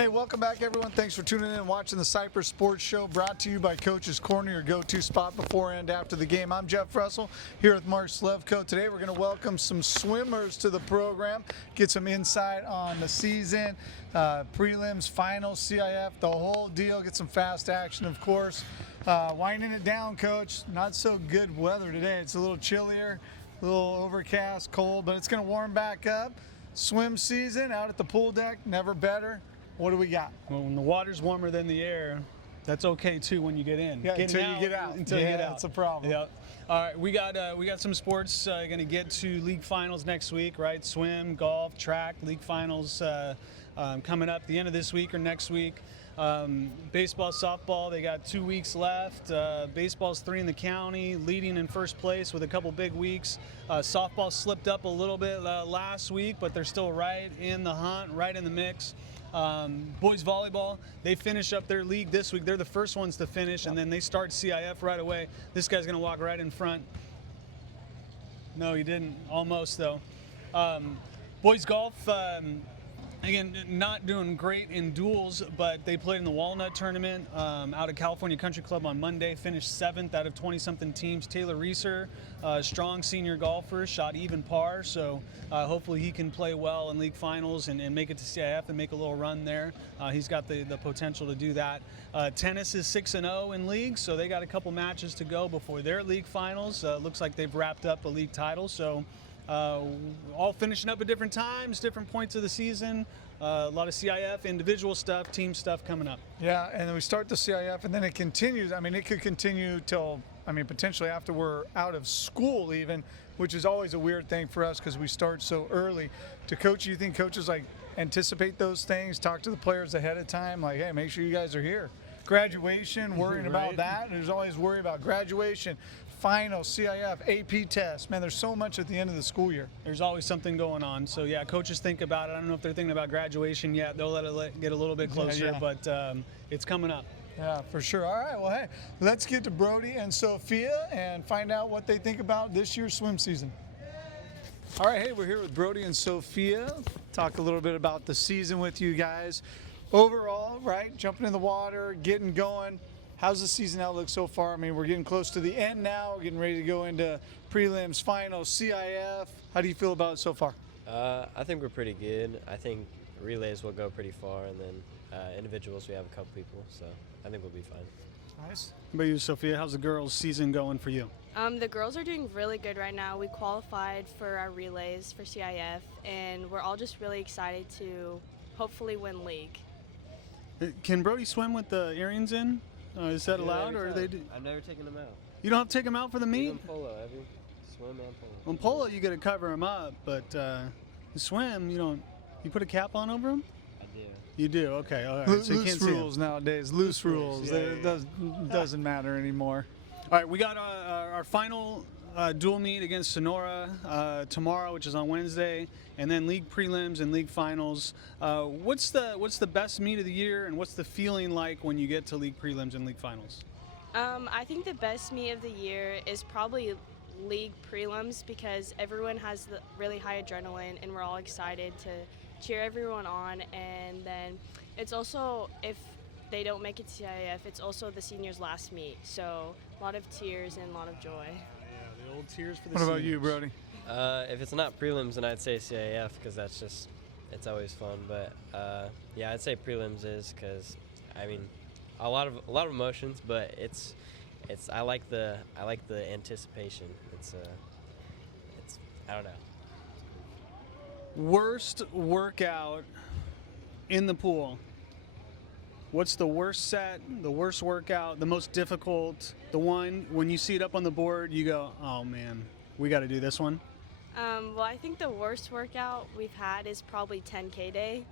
Hey, welcome back, everyone. Thanks for tuning in and watching the Cypress Sports Show, brought to you by Coach's Corner, your go-to spot before and after the game. I'm Jeff Russell here with Mark Slevcove. Today we're going to welcome some swimmers to the program, get some insight on the season, prelims, finals, CIF, the whole deal, get some fast action, of course. Winding it down, Coach. Not so good weather today. It's a little chillier, a little overcast, cold, but it's going to warm back up. Swim season out at the pool deck, never better. What do we got? Well, when the water's warmer than the air, that's okay too when you get in. Yeah, until you get out. Until you get out. That's a problem. Yeah. All right, we got some sports. Going to get to league finals next week, right? Swim, golf, track, league finals coming up the end of this week or next week. Baseball, softball, they got 2 weeks left. Baseball's 3 in the county, leading in first place with a couple big weeks. Softball slipped up a little bit last week, but they're still right in the hunt, right in the mix. Boys volleyball, they finish up their league this week. They're the first ones to finish, and then they start CIF right away. This guy's going to walk right in front. No, he didn't. Almost, though. Boys golf, again, not doing great in duels, but they played in the Walnut Tournament out at California Country Club on Monday, finished 7th out of 20-something teams. Taylor Reeser, strong senior golfer, shot even par, so hopefully he can play well in league finals and make it to CIF and make a little run there. He's got the potential to do that. Tennis is 6-0 in league, so they got a couple matches to go before their league finals. Looks like they've wrapped up a league title, so all finishing up at different times, different points of the season. A lot of CIF, individual stuff, team stuff coming up. Yeah, and then we start the CIF, and then it continues. I mean, it could continue till, potentially after we're out of school even, which is always a weird thing for us because we start so early. To coach, you think coaches anticipate those things, talk to the players ahead of time, like, hey, make sure you guys are here. Graduation, worrying about that. There's always worry about graduation, final, CIF, AP test. Man, there's so much at the end of the school year. There's always something going on. So, yeah, coaches think about it. I don't know if they're thinking about graduation yet. They'll let it get a little bit closer, but it's coming up. Yeah, for sure. All right, well, hey, let's get to Brody and Sophia and find out what they think about this year's swim season. All right, hey, we're here with Brody and Sophia. Talk a little bit about the season with you guys. Overall, right, jumping in the water, getting going. How's the season outlook so far? I mean, we're getting close to the end now. We're getting ready to go into prelims, finals, CIF. How do you feel about it so far? I think we're pretty good. I think relays will go pretty far, and then individuals, we have a couple people, so I think we'll be fine. Nice. How about you, Sophia? How's the girls' season going for you? The girls are doing really good right now. We qualified for our relays for CIF, and we're all just really excited to hopefully win league. Can Brody swim with the earrings in? Is that allowed, or are they? I've never taken them out. You don't have to take them out for the meet? Even polo, have you? Swim and polo. On polo, you got to cover them up, but swim, you don't. You put a cap on over them? I do. You do. Okay. All right. So you Loose can't see rules nowadays. Loose rules. Yeah, It doesn't matter anymore. All right. We got our final dual meet against Sonora tomorrow, which is on Wednesday, and then league prelims and league finals. What's the best meet of the year, and what's the feeling like when you get to league prelims and league finals? I think the best meet of the year is probably league prelims because everyone has the really high adrenaline and we're all excited to cheer everyone on. And then it's also, if they don't make it to CIF, it's also the seniors' last meet. So a lot of tears and a lot of joy. Yeah, the old tears for the What about seniors. you, Brody? If it's not prelims, then I'd say CIF because that's just, it's always fun. But yeah, I'd say prelims is because, a lot of emotions, but it's I like the anticipation. It's I don't know. Worst workout in the pool. What's the worst set, the worst workout, the most difficult, the one when you see it up on the board, you go, oh man, we got to do this one? Well, I think the worst workout we've had is probably 10K day.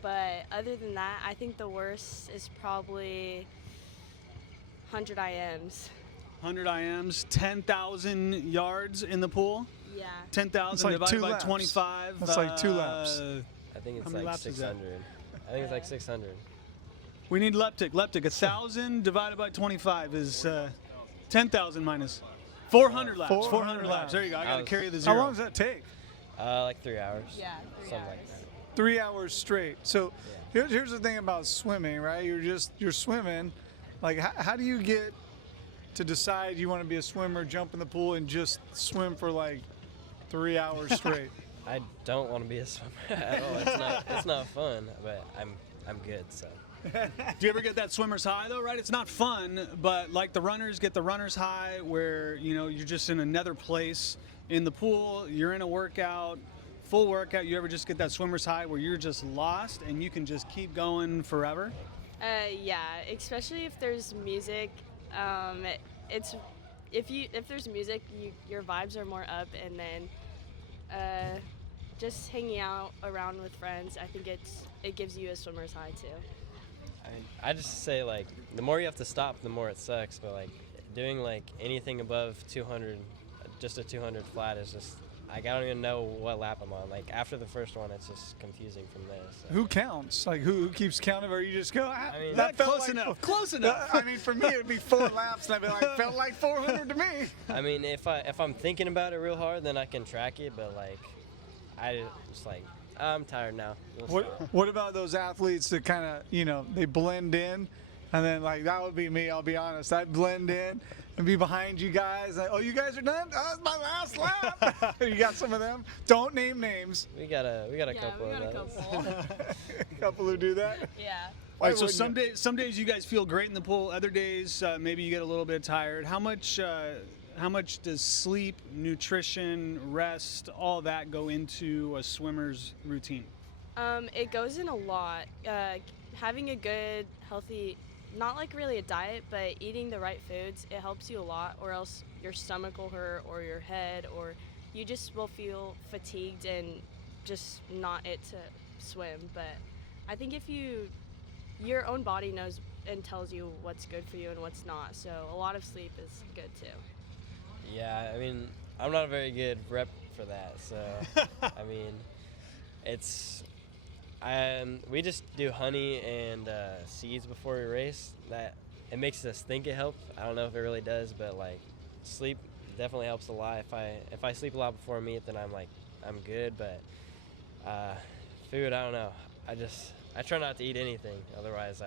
But other than that, I think the worst is probably 100 IMs. 100 IMs, 10,000 yards in the pool? Yeah. 10,000 like divided 2 by laps. 25. That's like 2 laps. I think it's How many like laps is that? 600. I think it's like 600. We need leptic. 1,000 divided by 25 is 10,000 minus 400 laps. 400 laps. There you go. I got to carry the How zero. long does that take? Like 3 hours. Yeah, 3 Something hours. like that. 3 hours straight. So here's the thing about swimming, right? You're swimming. Like, how do you get to decide you want to be a swimmer, jump in the pool, and just swim for like 3 hours straight? I don't want to be a swimmer at all. It's not fun, but I'm good. So. Do you ever get that swimmer's high though? Right, it's not fun, but like the runners get the runner's high, where you're just in another place in the pool. You're in a workout, full workout. You ever just get that swimmer's high where you're just lost and you can just keep going forever? Yeah, especially if there's music. It's if there's music, your vibes are more up, and then just hanging out around with friends, I think it gives you a swimmer's high too. I just say, like, the more you have to stop, the more it sucks. But like doing like anything above 200, just a 200 flat is just, like, I don't even know what lap I'm on. Like after the first one, it's just confusing from there. So. Who counts? Like who keeps counting, or you just go? I mean, that felt close like, enough. Close enough. I mean, for me, it'd be 4 laps, and I'd be like, felt like 400 to me. I mean, if I'm thinking about it real hard, then I can track it. But like, I just like, I'm tired now. What about those athletes that kind of, they blend in, and then like that would be me. I'll be honest. I'd blend in and be behind you guys. Like, oh, you guys are done? Oh, it's my last lap. You got some of them? Don't name names. We got a couple we got of those. a couple. A couple who do that. Yeah. All right, so some days you guys feel great in the pool. Other days maybe you get a little bit tired. How much does sleep, nutrition, rest, all that go into a swimmer's routine? It goes in a lot. Having a good, healthy, not like really a diet, but eating the right foods, it helps you a lot, or else your stomach will hurt, or your head, or you just will feel fatigued and just not it to swim. But I think if your own body knows and tells you what's good for you and what's not, so a lot of sleep is good too. Yeah, I mean, I'm not a very good rep for that, so I mean, we just do honey and seeds before we race. That it makes us think it helps. I don't know if it really does, but like sleep definitely helps a lot. If I sleep a lot before meet, then I'm good. But food, I don't know. I try not to eat anything, otherwise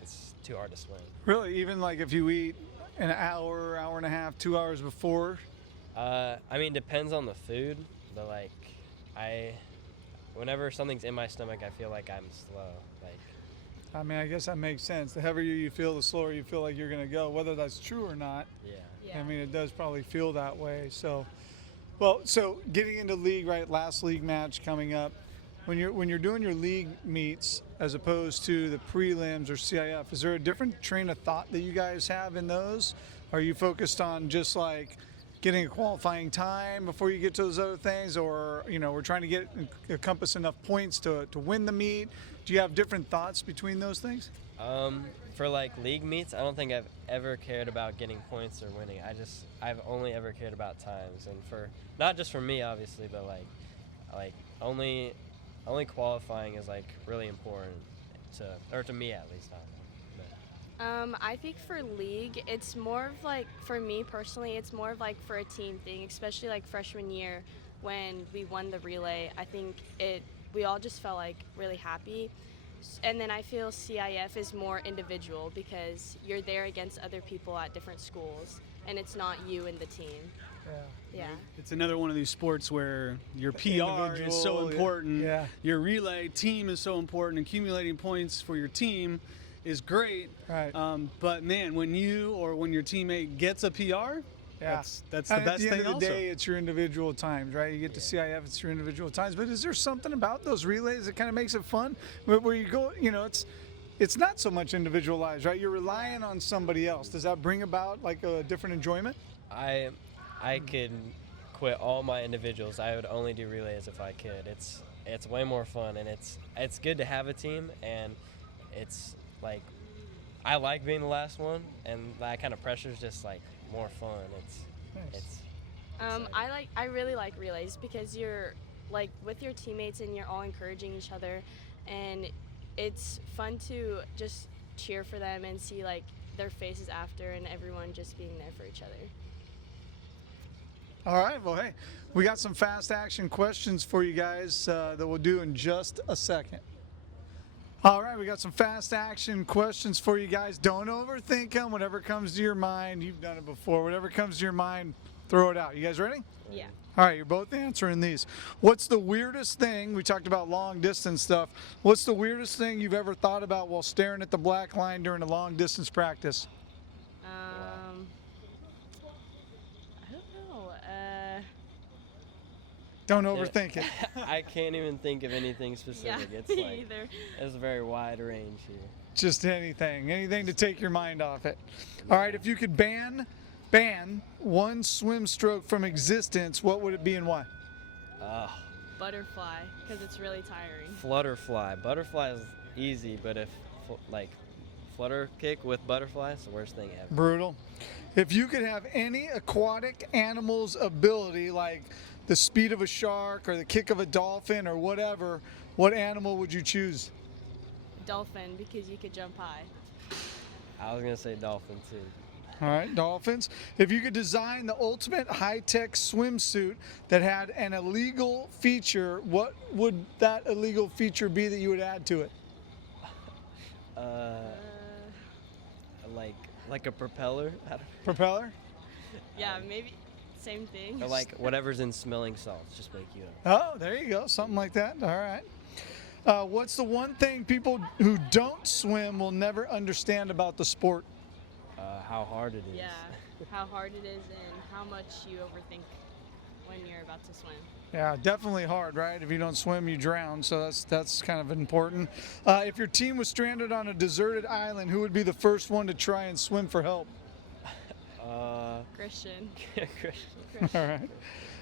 it's too hard to swim. Really, even like if you eat an hour, hour and a half, 2 hours before? I mean, depends on the food, but like whenever something's in my stomach, I feel like I'm slow. Like, I mean, I guess that makes sense. The heavier you feel, the slower you feel like you're going to go, whether that's true or not. yeah. I mean, it does probably feel that way. So getting into league, right? Last league match coming up. When you're doing your league meets as opposed to the prelims or CIF, is there a different train of thought that you guys have in those? Are you focused on just like getting a qualifying time before you get to those other things, or we're trying to encompass enough points to win the meet? Do you have different thoughts between those things? For like league meets, I don't think I've ever cared about getting points or winning. I've only ever cared about times, and for not just for me obviously, but like only qualifying is like really important to me at least. I think for league, it's more of like, for me personally, it's more of like for a team thing, especially like freshman year when we won the relay. I think we all just felt like really happy. And then I feel CIF is more individual because you're there against other people at different schools, and it's not you and the team. Yeah. It's another one of these sports where your PR is so important. Yeah. Your relay team is so important. Accumulating points for your team is great. Right. But man, when you or when your teammate gets a PR, that's the best thing. At the end of the also. day, it's your individual times, right? You get to CIF, it's your individual times. But is there something about those relays that kind of makes it fun? Where you go, it's not so much individualized, right? You're relying on somebody else. Does that bring about like a different enjoyment? I could quit all my individuals. I would only do relays if I could. It's way more fun, and it's good to have a team, and it's like I like being the last one, and that kind of pressure is just like more fun. I really like relays because you're like with your teammates and you're all encouraging each other, and it's fun to just cheer for them and see like their faces after, and everyone just being there for each other. All right, well, hey, we got some fast action questions for you guys that we'll do in just a second. All right, we got some fast action questions for you guys. Don't overthink them. Whatever comes to your mind, you've done it before. Whatever comes to your mind, throw it out. You guys ready? Yeah. All right, you're both answering these. What's the weirdest thing, we talked about long distance stuff, what's the weirdest thing you've ever thought about while staring at the black line during a long distance practice? I don't know. Don't overthink it. I can't even think of anything specific. Yeah, It's me like either. it's a very wide range here. Just anything to take your mind off it. All right, if you could ban one swim stroke from existence, what would it be and why? Butterfly, because it's really tiring. Flutterfly. Butterfly is easy, but if like flutter kick with butterfly, it's the worst thing ever. Brutal. If you could have any aquatic animal's ability, like the speed of a shark or the kick of a dolphin or whatever, what animal would you choose? Dolphin, because you could jump high. I was gonna say dolphin too. All right, dolphins. If you could design the ultimate high-tech swimsuit that had an illegal feature, what would that illegal feature be that you would add to it? Like a propeller, I don't Propeller? Yeah, maybe same thing. or like whatever's in smelling salts, just wake you up. Oh, there you go. Something like that. All right. What's the one thing people who don't swim will never understand about the sport? How hard it is. Yeah, how hard it is and how much you overthink when you're about to swim. Yeah, definitely hard, right? If you don't swim, you drown. So that's kind of important. If your team was stranded on a deserted island, who would be the first one to try and swim for help? Christian. All right.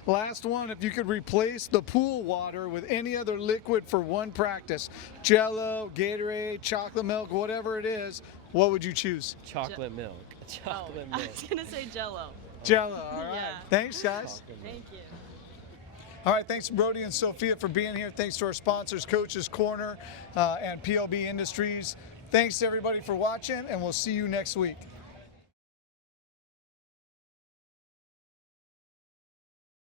Last one, if you could replace the pool water with any other liquid for one practice, Jello, Gatorade, chocolate milk, whatever it is, what would you choose? Chocolate milk. Chocolate I milk. was gonna say Jello. Jello, all right. Yeah. Thanks, guys. Chocolate milk. Thank you. All right, thanks to Brody and Sophia for being here. Thanks to our sponsors, Coach's Corner and PLB Industries. Thanks to everybody for watching, and we'll see you next week.